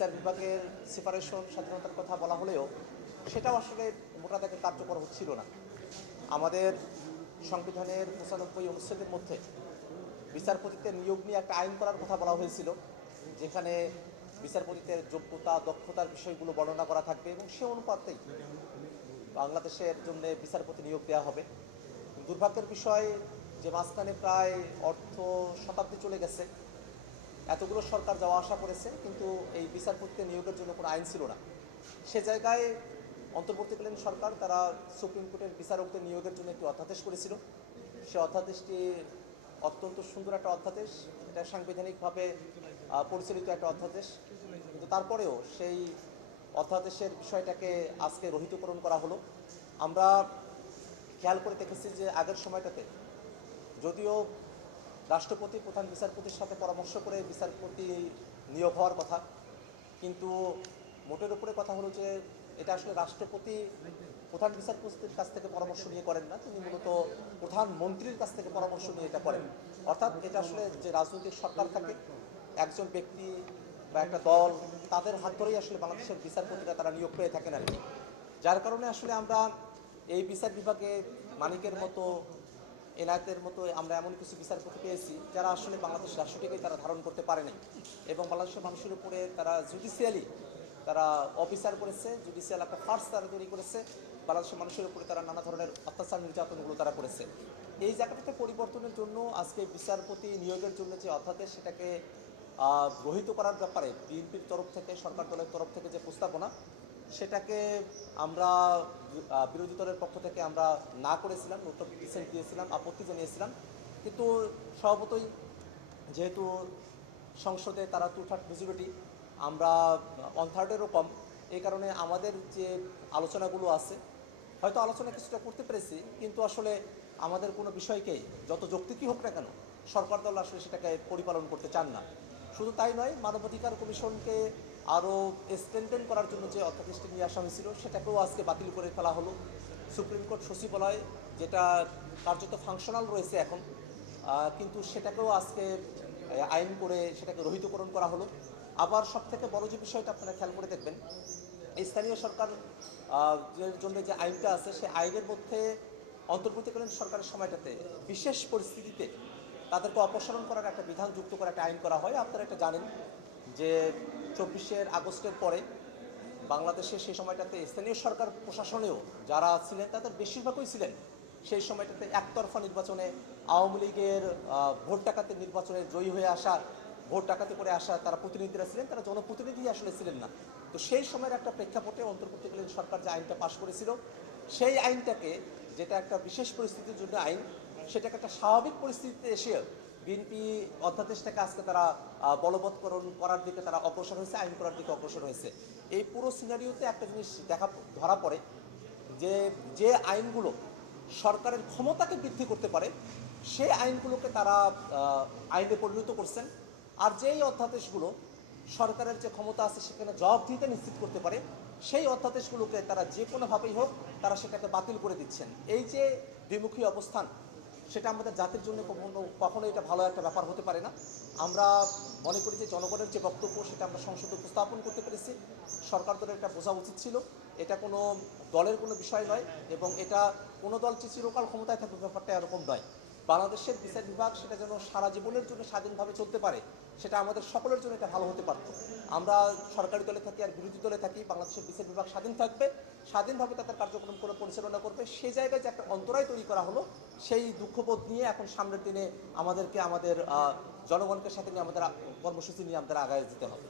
বিচার বিভাগের সেপারেশন স্বাধীনতার কথা বলা হলেও সেটাও আসলে মোটা দাগে কার্যকর হচ্ছিল না। আমাদের সংবিধানের ৯৫ অনুচ্ছেদের মধ্যে বিচারপতিদের নিয়োগ নিয়ে একটা আইন করার কথা বলা হয়েছিল, যেখানে বিচারপতিদের যোগ্যতা দক্ষতার বিষয়গুলো বর্ণনা করা থাকবে এবং সে অনুপাতেই বাংলাদেশের জন্য বিচারপতি নিয়োগ দেওয়া হবে। দুর্ভাগ্যের বিষয় যে মাঝখানে প্রায় অর্থ শতাব্দী চলে গেছে, এতগুলো সরকার যাওয়া আসা করেছে, কিন্তু এই বিচারপতিদের নিয়োগের জন্য কোনো আইন ছিল না। সে জায়গায় অন্তর্বর্তীকালীন সরকার তারা সুপ্রিম কোর্টের বিচারকদের নিয়োগের জন্য একটি অধ্যাদেশ করেছিল। সে অধ্যাদেশটি অত্যন্ত সুন্দর একটা অধ্যাদেশ, এটা সাংবিধানিকভাবে পরিচালিত একটা অধ্যাদেশ, কিন্তু তারপরেও সেই অধ্যাদেশের বিষয়টাকে আজকে রহিতকরণ করা হলো। আমরা খেয়াল করে দেখেছি যে আগের সময়টাতে যদিও রাষ্ট্রপতি প্রধান বিচারপতির সাথে পরামর্শ করে বিচারপতি নিয়োগ হওয়ার কথা, কিন্তু মোটের উপরে কথা হলো যে এটা আসলে রাষ্ট্রপতি প্রধান বিচারপতির কাছ থেকে পরামর্শ নিয়ে করেন না, তিনি মূলত প্রধানমন্ত্রীর কাছ থেকে পরামর্শ নিয়ে এটা করেন। অর্থাৎ এটা আসলে যে রাজনৈতিক সরকার থাকে, একজন ব্যক্তি বা একটা দল, তাদের হাত ধরেই আসলে বাংলাদেশের বিচারপতিরা তারা নিয়োগ পেয়ে থাকেন আর কি। যার কারণে আসলে আমরা এই বিচার বিভাগে মানিকের মতো, এনায়েতের মতো আমরা এমন কিছু বিচারপতি পেয়েছি যারা আসলে বাংলাদেশ রাষ্ট্রটিকে তারা ধারণ করতে পারে নাই এবং বাংলাদেশের মানুষের উপরে তারা জুডিশিয়ালি তারা অবিচার করেছে, জুডিশিয়াল একটা ফার্স তারা তৈরি করেছে, বাংলাদেশের মানুষের উপরে তারা নানা ধরনের অত্যাচার নির্যাতনগুলো তারা করেছে। এই জায়গাটাতে পরিবর্তনের জন্য আজকে বিচারপতি নিয়োগের জন্য যে অধ্যাদেশ সেটাকে গ্রহীত করার ব্যাপারে বিএনপির তরফ থেকে, সরকার দলের তরফ থেকে যে প্রস্তাবনা, সেটাকে আমরা বিরোধী দলের পক্ষ থেকে আমরা না করেছিলাম, নোট অফ ডিসেন্ট দিয়েছিলাম, আপত্তি জানিয়েছিলাম। কিন্তু স্বভাবতই যেহেতু সংসদে তারা 2/3 মেজরিটি, আমরা 1/3-এরও কম, এই কারণে আমাদের যে আলোচনাগুলো আছে, হয়তো আলোচনা কিছুটা করতে পেরেছি, কিন্তু আসলে আমাদের কোনো বিষয়কেই যত যৌক্তিকই হোক না কেন সরকার দল আসলে সেটাকে পরিপালন করতে চান না। শুধু তাই নয়, মানবাধিকার কমিশনকে আরও স্ট্রেনথেন করার জন্য যে অধ্যাদেশটি নিয়ে আসা হয়েছিল সেটাকেও আজকে বাতিল করে ফেলা হলো। সুপ্রিম কোর্ট সচিবালয় যেটা কার্যত ফাংশনাল রয়েছে এখন, কিন্তু সেটাকেও আজকে আইন করে সেটাকে রহিতকরণ করা হলো। আবার সবথেকে বড় যে বিষয়টা আপনারা খেয়াল করে দেখবেন, স্থানীয় সরকার জন্য যে আইনটা আছে সেই আইনের মধ্যে অন্তর্বর্তীকালীন সরকারের সময়টাতে বিশেষ পরিস্থিতিতে তাদেরকে অপসারণ করার একটা বিধান যুক্ত করে একটা আইন করা হয়। আপনারা এটা জানেন যে 24শে আগস্টের পরে বাংলাদেশে সেই সময়টাতে স্থানীয় সরকার প্রশাসনেও যারা ছিলেন তাদের বেশিরভাগই ছিলেন সেই সময়টাতে একতরফা নির্বাচনে আওয়ামী লীগের ভোট ডাকাতের নির্বাচনে জয়ী হয়ে আসা, ভোট ডাকাতি করে আসা তারা প্রতিনিধিরা ছিলেন, তারা জনপ্রতিনিধি আসলে ছিলেন না। তো সেই সময়ের একটা প্রেক্ষাপটে অন্তর্বর্তীকালীন সরকার যে আইনটা পাশ করেছিল, সেই আইনটাকে, যেটা একটা বিশেষ পরিস্থিতির জন্য আইন, সেটাকে একটা স্বাভাবিক পরিস্থিতিতে এসে বিএনপি অধ্যাদেশটাকে আজকে তারা বলবৎকরণ করার দিকে তারা অগ্রসর হয়েছে, আইন করার দিকে অগ্রসর হয়েছে। এই পুরো সিনারিওতে একটা জিনিস ধরা পড়ে যে যে আইনগুলো সরকারের ক্ষমতাকে বৃদ্ধি করতে পারে সেই আইনগুলোকে তারা আইনে পরিণত করছেন, আর যেই অধ্যাদেশগুলো সরকারের যে ক্ষমতা আছে সেখানে জবাবদিহিতা নিশ্চিত করতে পারে সেই অধ্যাদেশগুলোকে তারা যে কোনোভাবেই হোক তারা সেটাকে বাতিল করে দিচ্ছেন। এই যে দ্বিমুখী অবস্থান, সেটা আমাদের জাতির জন্য কখনো এটা ভালো একটা ব্যাপার হতে পারে না। আমরা মনে করি যে জনগণের যে বক্তব্য সেটা আমরা সংসদে উপস্থাপন করতে পেরেছি, সরকার দলের এটা বোঝা উচিত ছিল। এটা কোনো দলের কোনো বিষয় নয় এবং এটা কোনো দল যে চিরকাল ক্ষমতায় থাকবে ব্যাপারটা এরকম নয়। বাংলাদেশের বিচার বিভাগ সেটা যেন সারা জীবনের জন্য স্বাধীনভাবে চলতে পারে, সেটা আমাদের সকলের জন্য এটা ভালো হতে পারত। আমরা সরকারি দলে থাকি আর বিরোধী দলে থাকি, বাংলাদেশের বিচার বিভাগ স্বাধীন থাকবে, স্বাধীনভাবে তাদের কার্যক্রম করে পরিচালনা করবে। সেই জায়গায় যে একটা অন্তরায় তৈরি করা হলো, সেই দুঃখবোধ নিয়ে এখন সামনের দিনে আমাদেরকে আমাদের জনগণকে সাথে নিয়ে আমাদের কর্মসূচি নিয়ে আমাদের আগায় যেতে হবে।